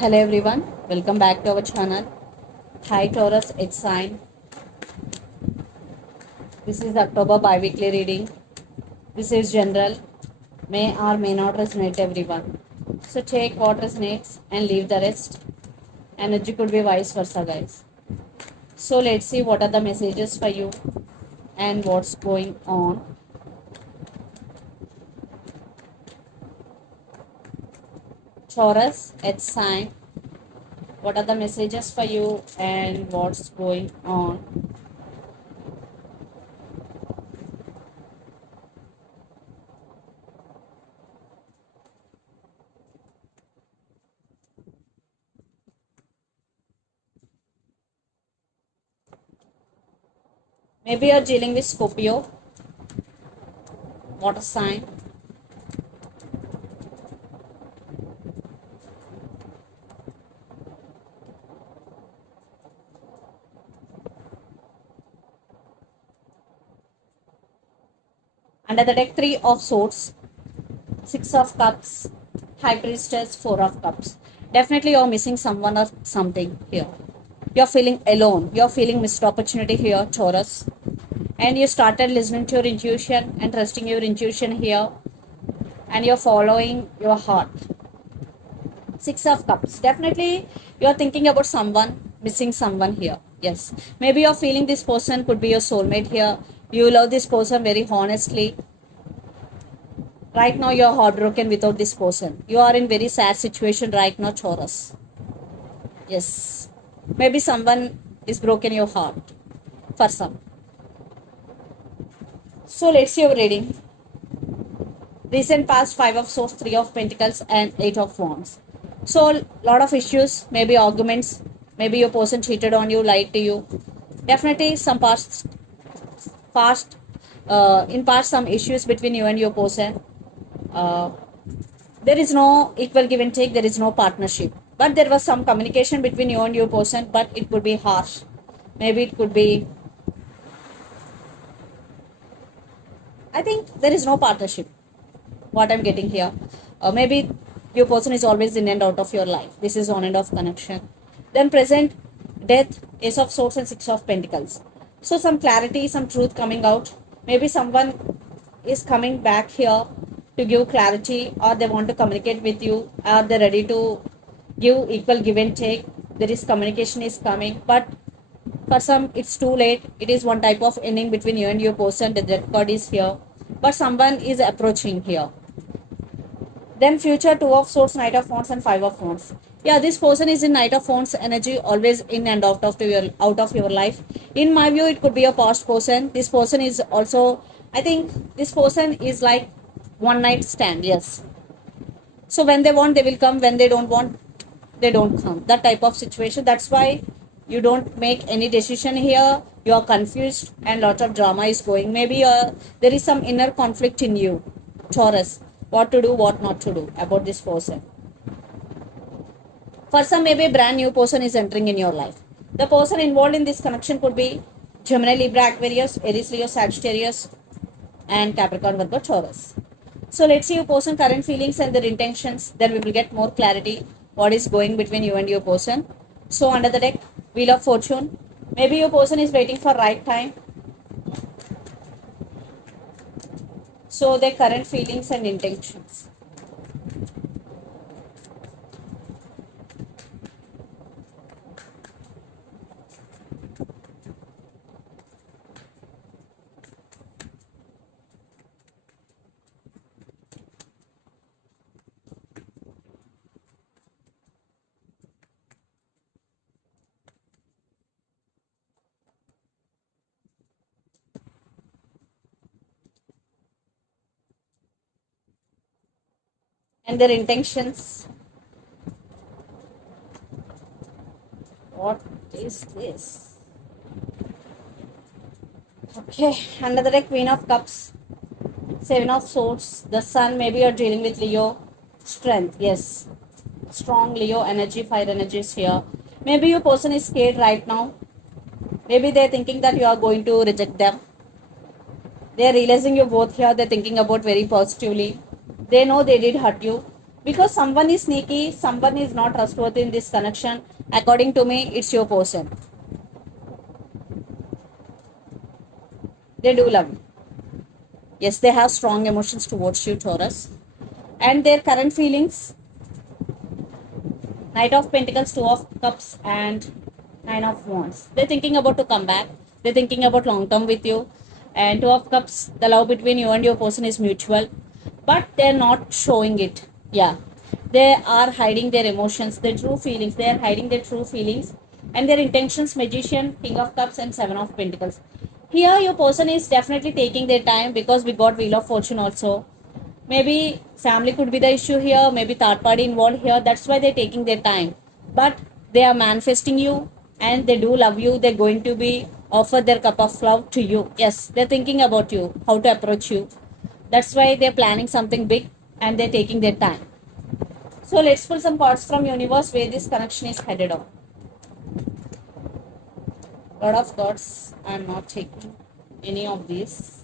Hello everyone, welcome back to our channel. Hi Taurus, it's sign. This is October bi-weekly reading. This is general. May or may not resonate everyone. So take what resonates and leave the rest. Energy could be vice versa, guys. So let's see what are the messages for you and what's going on. Taurus, it's sign. What are the messages for you and what's going on? Maybe you're dealing with Scorpio, water sign. Under the deck, 3 of swords, 6 of cups, high priestess, 4 of cups. Definitely you're missing someone or something here. You're feeling alone. You're feeling missed opportunity here, Taurus. And you started listening to your intuition and trusting your intuition here. And you're following your heart. 6 of cups. Definitely you're thinking about someone, missing someone here. Yes. Maybe you're feeling this person could be your soulmate here. You love this person very honestly. Right now you're heartbroken without this person. You are in very sad situation right now, Taurus. Yes. Maybe someone is broken your heart for some. So let's see your reading. Recent past, 5 of swords, 3 of pentacles and 8 of wands. So lot of issues, maybe arguments, maybe your person cheated on you, lied to you. Definitely some past in past some issues between you and your person. There is no equal give and take, there is no partnership, but there was some communication between you and your person, but it could be harsh, maybe it could be, I think there is no partnership, what I'm getting here. Maybe your person is always in and out of your life. This is on and off connection. Then present, death, ace of swords and 6 of pentacles. So some clarity, some truth coming out. Maybe someone is coming back here to give clarity, or they want to communicate with you, or they're ready to give equal give and take. There is communication is coming, but for some it's too late. It is one type of ending between you and your person. The death card is here, but someone is approaching here. Then future, 2 of swords, knight of wands and 5 of wands. Yeah, this person is in knight of wands energy, always in and out of your life. In my view, it could be a past person. This person is also, I think this person is like one night stand. Yes. So when they want, they will come. When they don't want, they don't come. That type of situation. That's why you don't make any decision here. You are confused and lot of drama is going. Maybe there is some inner conflict in you, Taurus. What to do, what not to do about this person. For some, maybe a brand new person is entering in your life. The person involved in this connection could be Gemini, Libra, Aquarius, Aries, Leo, Sagittarius, and Capricorn, Virgo, Taurus. So let's see your person current feelings and their intentions. Then we will get more clarity what is going between you and your person. So under the deck, Wheel of Fortune. Maybe your person is waiting for right time. So their current feelings and intentions. And their intentions. What is this? Okay, under the deck, Queen of Cups, 7 of Swords, the Sun. Maybe you're dealing with Leo. Strength, yes. Strong Leo energy, fire energy is here. Maybe your person is scared right now. Maybe they're thinking that you are going to reject them. They're realizing you both here. They're thinking about very positively. They know they did hurt you. Because someone is sneaky, someone is not trustworthy in this connection. According to me, it's your person. They do love you. Yes, they have strong emotions towards you, Taurus. And their current feelings, Knight of Pentacles, Two of Cups, and Nine of Wands. They're thinking about to come back. They're thinking about long term with you. And Two of Cups, the love between you and your person is mutual. But they're not showing it. Yeah. They are hiding their emotions, their true feelings. They are hiding their true feelings. And their intentions, Magician, King of Cups, and Seven of Pentacles. Here, your person is definitely taking their time because we got Wheel of Fortune also. Maybe family could be the issue here, maybe third party involved here. That's why they're taking their time. But they are manifesting you and they do love you. They're going to be offer their cup of love to you. Yes, they're thinking about you, how to approach you. That's why they're planning something big and they're taking their time. So let's pull some cards from universe where this connection is headed on. Lot of cards. I'm not taking any of these.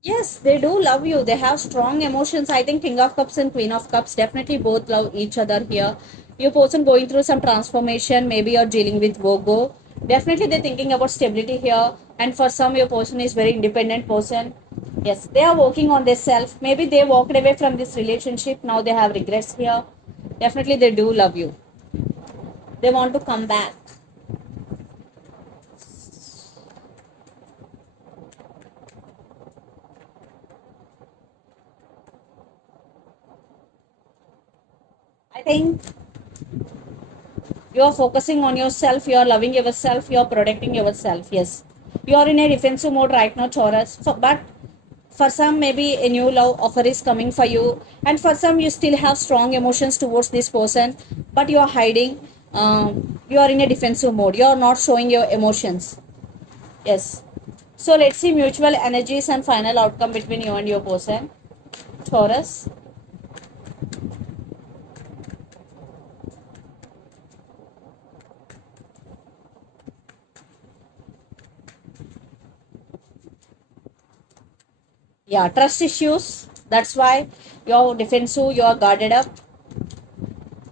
Yes, they do love you. They have strong emotions. I think King of Cups and Queen of Cups definitely both love each other here. Your person going through some transformation. Maybe you're dealing with Virgo. Definitely they're thinking about stability here. And for some, your person is very independent person. Yes, they are working on their self. Maybe they walked away from this relationship. Now they have regrets here. Definitely they do love you. They want to come back. I think you are focusing on yourself, you are loving yourself, you are protecting yourself. Yes, you are in a defensive mode right now, Taurus. But for some, maybe a new love offer is coming for you, and for some, you still have strong emotions towards this person, but you are hiding. You are in a defensive mode. You are not showing your emotions. Yes. So let's see mutual energies and final outcome between you and your person, Taurus. Yeah, trust issues. That's why you're defensive, you're guarded up.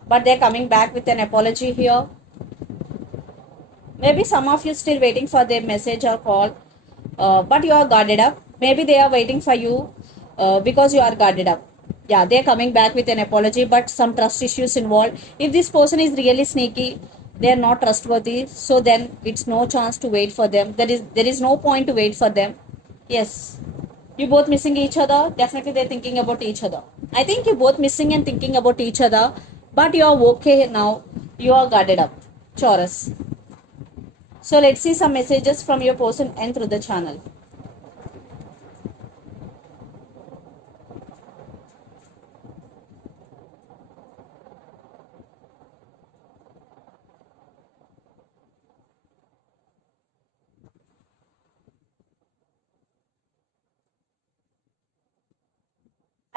But they're coming back with an apology here. Maybe some of you still waiting for their message or call, but you are guarded up. Maybe they are waiting for you because you are guarded up. Yeah, they're coming back with an apology, but some trust issues involved. If this person is really sneaky, they are not trustworthy. So then it's no chance to wait for them. There is no point to wait for them. Yes, you both missing each other. Definitely, they're thinking about each other. I think you're both missing and thinking about each other, but you are okay now. You are guarded up, Taurus. So let's see some messages from your person and through the channel.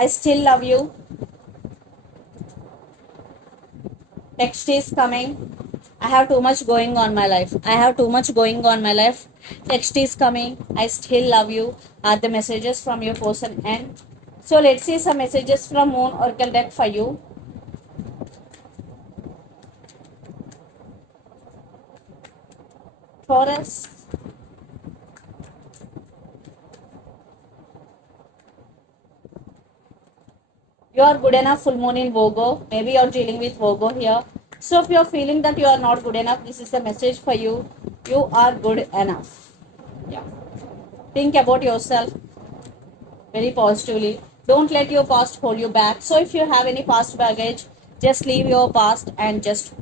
I still love you. Text is coming. I have too much going on my life. I have too much going on my life. Text is coming. I still love you. Are the messages from your person and so let's see some messages from Moon Oracle deck for you. Taurus. You are good enough, full moon in Virgo. Maybe you're dealing with Virgo here. So if you're feeling that you are not good enough, this is the message for you. You are good enough. Yeah. Think about yourself very positively. Don't let your past hold you back. So if you have any past baggage, just leave your past and just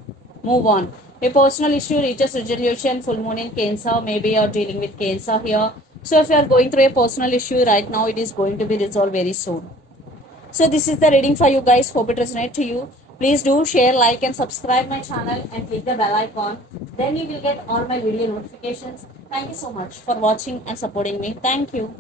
move on. A personal issue reaches resolution, full moon in Cancer. Maybe you're dealing with Cancer here. So if you are going through a personal issue right now, it is going to be resolved very soon. So this is the reading for you guys. Hope it resonates to you. Please do share, like, and subscribe my channel and click the bell icon. Then you will get all my video notifications. Thank you so much for watching and supporting me. Thank you.